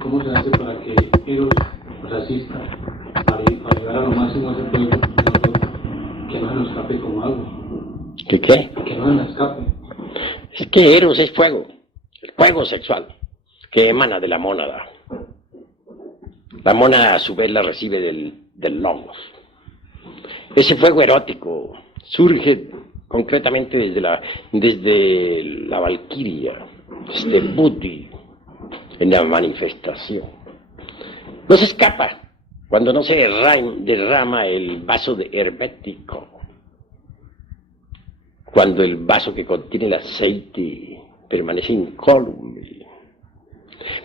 ¿cómo se hace para que Eros nos asista para llegar a lo máximo de ese fuego que no se nos escape como agua? ¿Qué qué? Que no se nos escape. Es que Eros es fuego, el fuego sexual, que emana de la mónada. La mónada a su vez la recibe del logos. Ese fuego erótico surge concretamente desde la valquiria, desde Buddhi, en la manifestación. No se escapa cuando no se derrama el vaso hermético, cuando el vaso que contiene el aceite permanece incólume.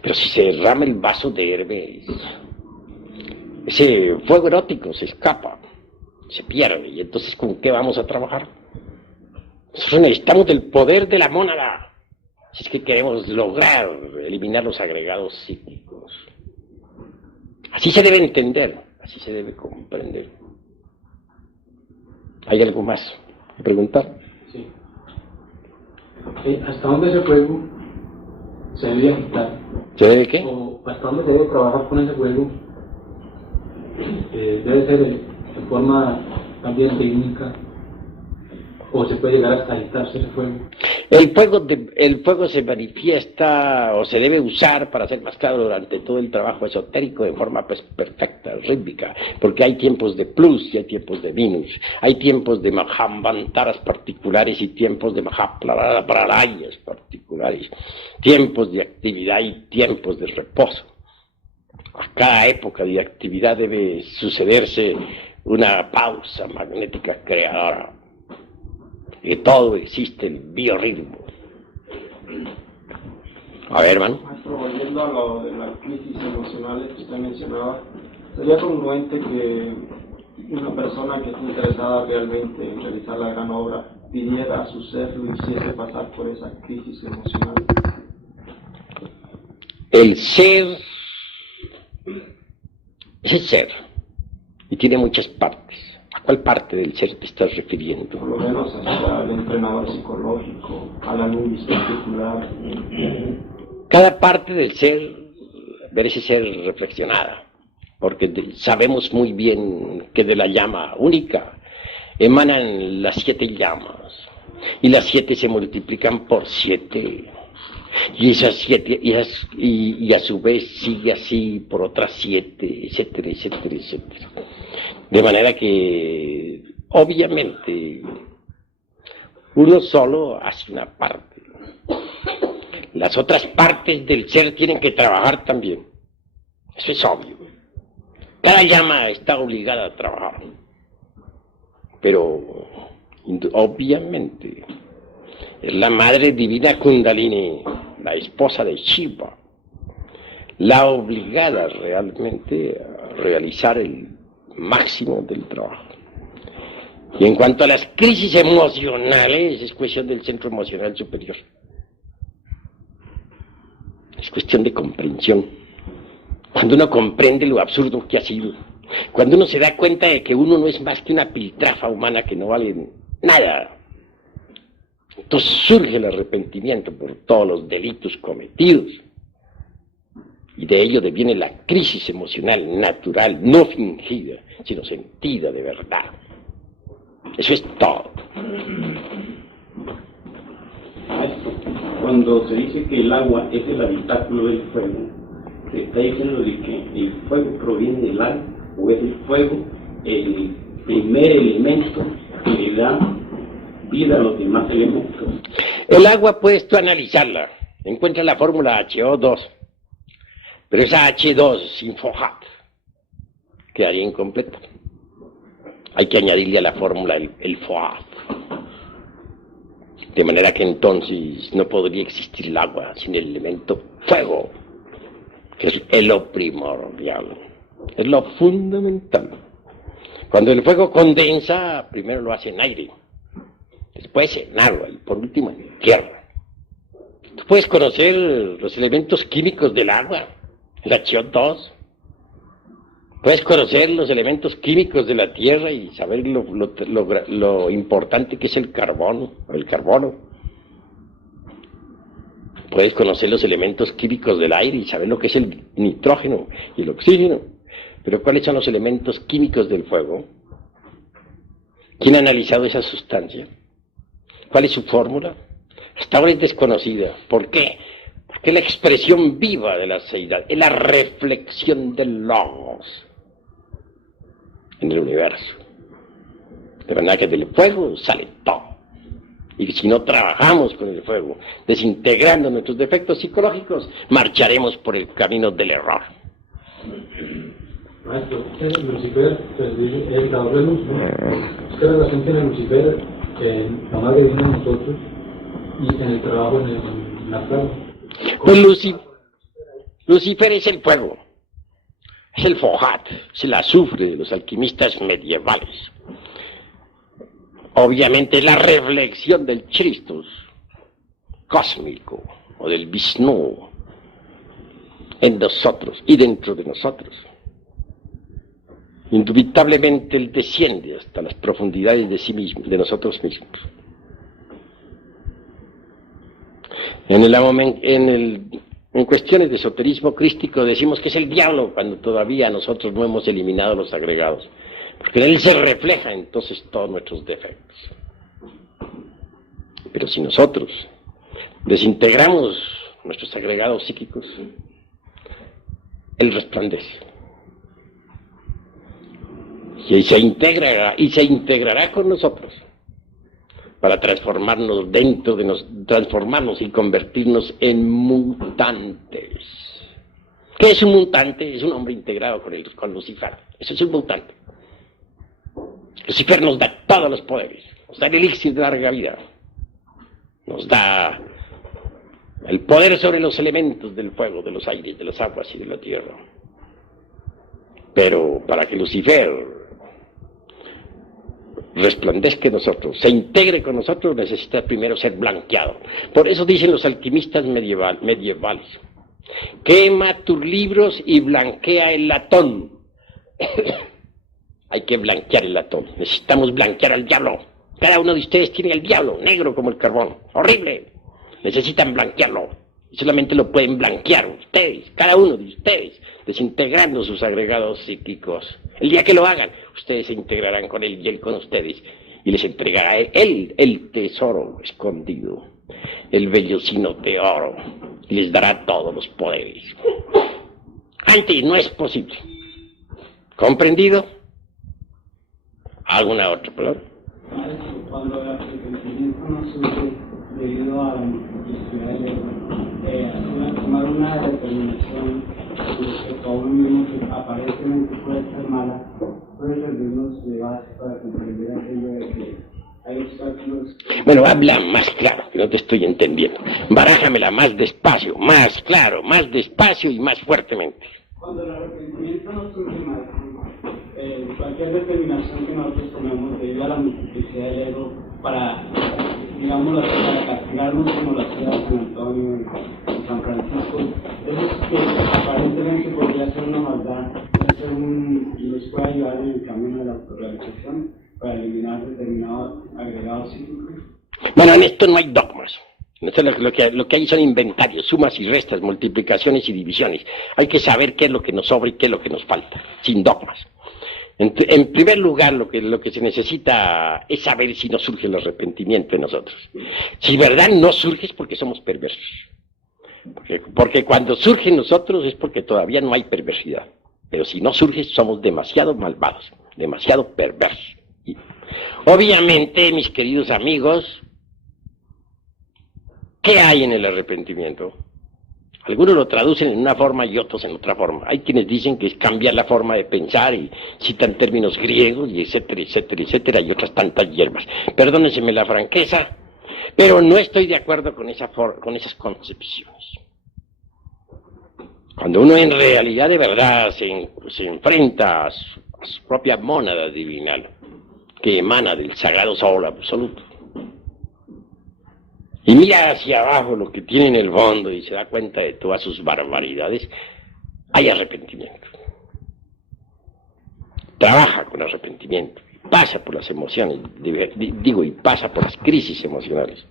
Pero si se derrama el vaso de Hermes, ese fuego erótico se escapa, se pierde, y entonces ¿con qué vamos a trabajar? Nosotros necesitamos del poder de la mónada, si es que queremos lograr eliminar los agregados psíquicos. Así se debe entender, así se debe comprender. ¿Hay algo más que preguntar? Sí. ¿Hasta dónde ese fuego se debe quitar? ¿Se debe qué? ¿O hasta dónde se debe trabajar con ese fuego? ¿Debe ser de forma también técnica? ¿O se puede llegar hasta agitarse ese fuego? El fuego se manifiesta o se debe usar, para ser más claro, durante todo el trabajo esotérico de forma perfecta, rítmica, porque hay tiempos de plus y hay tiempos de minus, hay tiempos de mahambantaras particulares y tiempos de mahapralayas particulares, tiempos de actividad y tiempos de reposo. A cada época de actividad debe sucederse una pausa magnética creadora. Que todo existe el biorritmo. A ver, hermano. Maestro, volviendo a lo de las crisis emocionales que usted mencionaba, ¿sería congruente que una persona que esté interesada realmente en realizar la gran obra pidiera a su ser lo hiciese pasar por esa crisis emocional? El ser es el ser y tiene muchas partes. ¿A cuál parte del ser te estás refiriendo? Por lo menos hasta el entrenador psicológico, a la nubis particular. Cada parte del ser merece ser reflexionada, porque sabemos muy bien que de la llama única emanan las 7 llamas, y las 7 se multiplican por 7, y esas 7, y a su vez sigue así por otras 7, etcétera, etcétera, etcétera. De manera que, obviamente, uno solo hace una parte. Las otras partes del ser tienen que trabajar también. Eso es obvio. Cada llama está obligada a trabajar. Pero, obviamente, es la Madre Divina Kundalini, la esposa de Shiva, la obligada realmente a realizar el máximo del trabajo. Y en cuanto a las crisis emocionales, es cuestión del centro emocional superior. Es cuestión de comprensión. Cuando uno comprende lo absurdo que ha sido, cuando uno se da cuenta de que uno no es más que una piltrafa humana que no vale nada, entonces surge el arrepentimiento por todos los delitos cometidos. Y de ello deviene la crisis emocional natural, no fingida, sino sentida de verdad. Eso es todo. Cuando se dice que el agua es el habitáculo del fuego, ¿se está diciendo de que el fuego proviene del agua o es el fuego el primer elemento que le da vida a los demás elementos? El agua puedes tú analizarla. Encuentra la fórmula HO2. Pero esa H2 sin FOHAT quedaría incompleta. Hay que añadirle a la fórmula el FOHAT. De manera que entonces no podría existir el agua sin el elemento fuego, que es lo primordial, es lo fundamental. Cuando el fuego condensa, primero lo hace en aire, después en agua y por último en tierra. Tú puedes conocer los elementos químicos del agua, la CO2. Puedes conocer los elementos químicos de la tierra y saber lo importante que es el carbono. Puedes conocer los elementos químicos del aire y saber lo que es el nitrógeno y el oxígeno. Pero ¿cuáles son los elementos químicos del fuego? ¿Quién ha analizado esa sustancia? ¿Cuál es su fórmula? Hasta ahora es desconocida. ¿Por qué? Porque la expresión viva de la seidad es la reflexión del logos en el universo. De manera que del fuego sale todo. Y si no trabajamos con el fuego, desintegrando nuestros defectos psicológicos, marcharemos por el camino del error. Maestro, Lucifer, pues, el dador de luz, ¿no? ¿Qué relación tiene Lucifer en la madre divina de nosotros y en el trabajo en la carne? Pues Lucifer es el fuego, es el fojat, es el azufre de los alquimistas medievales. Obviamente es la reflexión del Christus cósmico o del Vishnu en nosotros y dentro de nosotros. Indubitablemente él desciende hasta las profundidades de sí mismo, de nosotros mismos. En cuestiones de esoterismo crístico decimos que es el diablo cuando todavía nosotros no hemos eliminado los agregados, porque en él se refleja entonces todos nuestros defectos. Pero si nosotros desintegramos nuestros agregados psíquicos, él resplandece. Y se integrará con nosotros para transformarnos transformarnos y convertirnos en mutantes. ¿Qué es un mutante? Es un hombre integrado con Lucifer. Eso es un mutante. Lucifer nos da todos los poderes, nos da el elixir de larga vida, nos da el poder sobre los elementos del fuego, de los aires, de las aguas y de la tierra. Pero para que Lucifer resplandezca en nosotros, se integre con nosotros, necesita primero ser blanqueado. Por eso dicen los alquimistas medievales: quema tus libros y blanquea el latón. Hay que blanquear el latón, necesitamos blanquear al diablo. Cada uno de ustedes tiene el diablo, negro como el carbón, horrible. Necesitan blanquearlo, y solamente lo pueden blanquear ustedes, cada uno de ustedes, desintegrando sus agregados psíquicos. El día que lo hagan, ustedes se integrarán con él y él con ustedes, y les entregará él el tesoro escondido, el vellocino de oro, y les dará todos los poderes. Antes no es posible. ¿Comprendido? ¿Alguna otra palabra? Cuando el arrepentimiento no surge debido a la multiplicidad de tomar una determinación respecto a uno mismo que aparentemente puede ser mala, puede servirnos de base para comprender aquello de que hay obstáculos. Bueno, habla más claro, que no te estoy entendiendo. Barájamela más despacio, más claro, más despacio y más fuertemente. Cuando el arrepentimiento no surge mal, cualquier determinación que nosotros tomemos debido a la multiplicidad del ego para, digamos, para castigarnos como lo hacía San Antonio en San Francisco, es que aparentemente podría ser una maldad, y nos puede ayudar en el camino de la autorrealización para eliminar determinados agregados psíquicos. Bueno, en esto no hay dogmas. Lo que hay son inventarios, sumas y restas, multiplicaciones y divisiones. Hay que saber qué es lo que nos sobra y qué es lo que nos falta, sin dogmas. En primer lugar, lo que se necesita es saber si no surge el arrepentimiento en nosotros. Si verdad no surge es porque somos perversos. Porque cuando surge en nosotros es porque todavía no hay perversidad. Pero si no surge, somos demasiado malvados, demasiado perversos. Y, obviamente, mis queridos amigos, ¿qué hay en el arrepentimiento? Algunos lo traducen en una forma y otros en otra forma. Hay quienes dicen que es cambiar la forma de pensar y citan términos griegos y etcétera, etcétera, etcétera, y otras tantas hierbas. Perdónenseme la franqueza, pero no estoy de acuerdo con esas concepciones. Cuando uno en realidad de verdad se enfrenta a su propia mónada divina, que emana del sagrado sol absoluto, y mira hacia abajo lo que tiene en el fondo y se da cuenta de todas sus barbaridades, hay arrepentimiento. Trabaja con arrepentimiento, pasa por las emociones, y pasa por las crisis emocionales.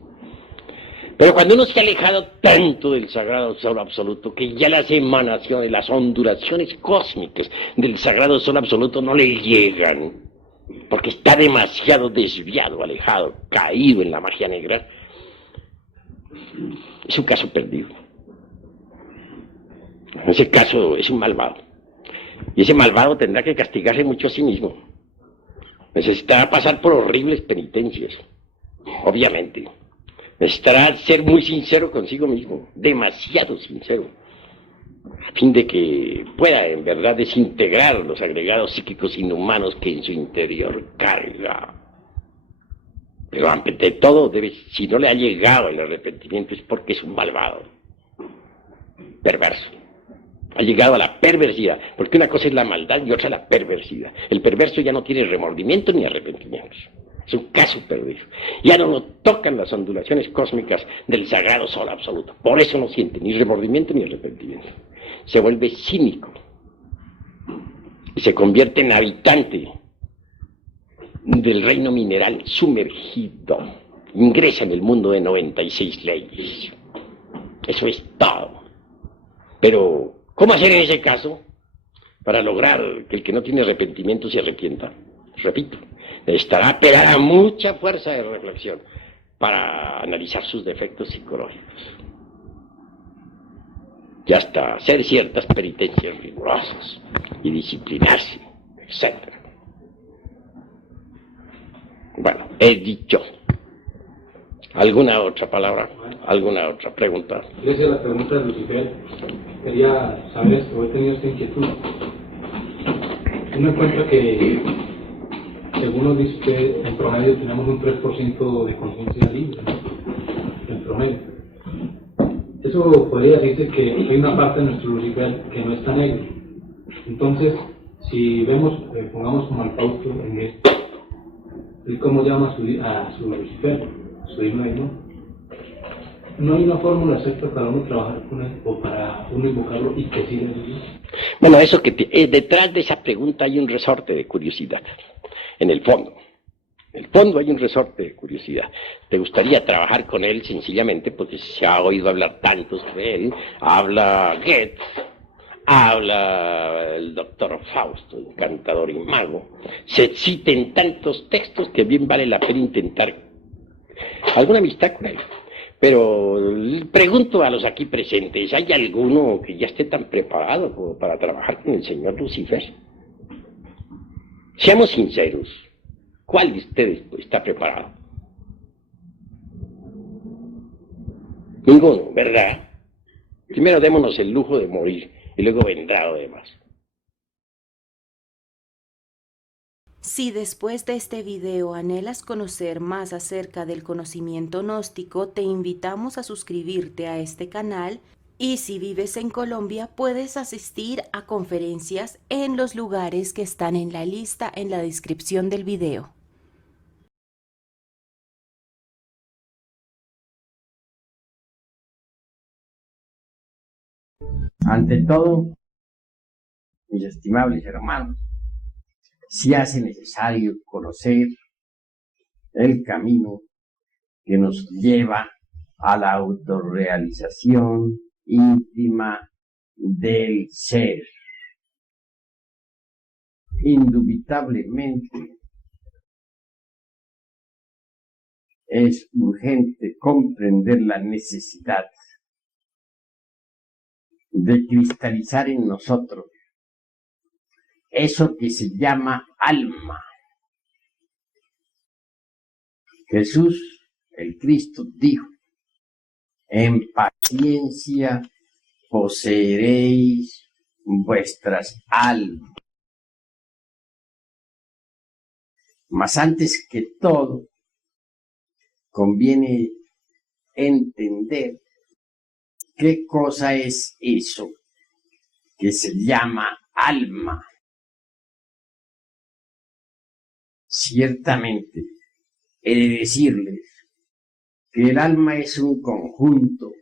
Pero cuando uno se ha alejado tanto del sagrado sol absoluto, que ya las emanaciones, las ondulaciones cósmicas del sagrado sol absoluto no le llegan, porque está demasiado desviado, alejado, caído en la magia negra, es un caso perdido. En ese caso es un malvado. Y ese malvado tendrá que castigarse mucho a sí mismo. Necesitará pasar por horribles penitencias, obviamente. Necesitará ser muy sincero consigo mismo, demasiado sincero, a fin de que pueda en verdad desintegrar los agregados psíquicos inhumanos que en su interior carga. Pero ante todo, si no le ha llegado el arrepentimiento es porque es un malvado, perverso. Ha llegado a la perversidad, porque una cosa es la maldad y otra la perversidad. El perverso ya no tiene remordimiento ni arrepentimientos. Es un caso perdido. Ya no lo tocan las ondulaciones cósmicas del sagrado sol absoluto. Por eso no siente ni remordimiento ni arrepentimiento. Se vuelve cínico y se convierte en habitante del reino mineral sumergido. Ingresa en el mundo de 96 leyes. Eso es todo. Pero ¿cómo hacer en ese caso para lograr que el que no tiene arrepentimiento se arrepienta? Repito, necesitará pegar a mucha fuerza de reflexión para analizar sus defectos psicológicos y hasta hacer ciertas penitencias rigurosas y disciplinarse, etc. Bueno, he dicho. ¿Alguna otra palabra? ¿Alguna otra pregunta? Esa es la pregunta de Lucifer. Quería saber esto, he tenido esta inquietud. Uno encuentra que, según nos dice que en promedio tenemos un 3% de conciencia libre, ¿no? En promedio. Eso podría decirse que hay una parte de nuestro Lucifer que no está negro. Entonces, si vemos, pongamos como al Fausto en esto, ¿y cómo llama a su Lucifer? Su himno, ¿no? No hay una fórmula exacta para uno trabajar con él o para uno invocarlo y que siga Dios. Bueno, eso que detrás de esa pregunta hay un resorte de curiosidad, en el fondo. En el fondo hay un resorte de curiosidad. ¿Te gustaría trabajar con él sencillamente porque se ha oído hablar tanto de él? Habla Goethe, habla el doctor Fausto, encantador y mago. Se citen tantos textos que bien vale la pena intentar alguna amistad con él. Pero pregunto a los aquí presentes, ¿hay alguno que ya esté tan preparado como para trabajar con el señor Lucifer? Seamos sinceros, ¿cuál de ustedes está preparado? Ninguno, ¿verdad? Primero démonos el lujo de morir y luego vendrá lo demás. Si después de este video anhelas conocer más acerca del conocimiento gnóstico, te invitamos a suscribirte a este canal y si vives en Colombia puedes asistir a conferencias en los lugares que están en la lista en la descripción del video. Ante todo, mis estimables hermanos, se hace necesario conocer el camino que nos lleva a la autorrealización íntima del ser. Indubitablemente es urgente comprender la necesidad de cristalizar en nosotros eso que se llama alma. Jesús, el Cristo, dijo: en paciencia poseeréis vuestras almas. Mas antes que todo, conviene entender qué cosa es eso que se llama alma. Ciertamente, he de decirles que el alma es un conjunto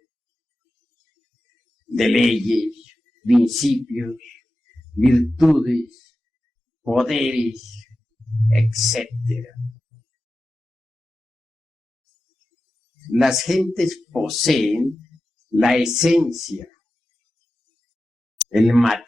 de leyes, principios, virtudes, poderes, etc. las gentes poseen la esencia, el material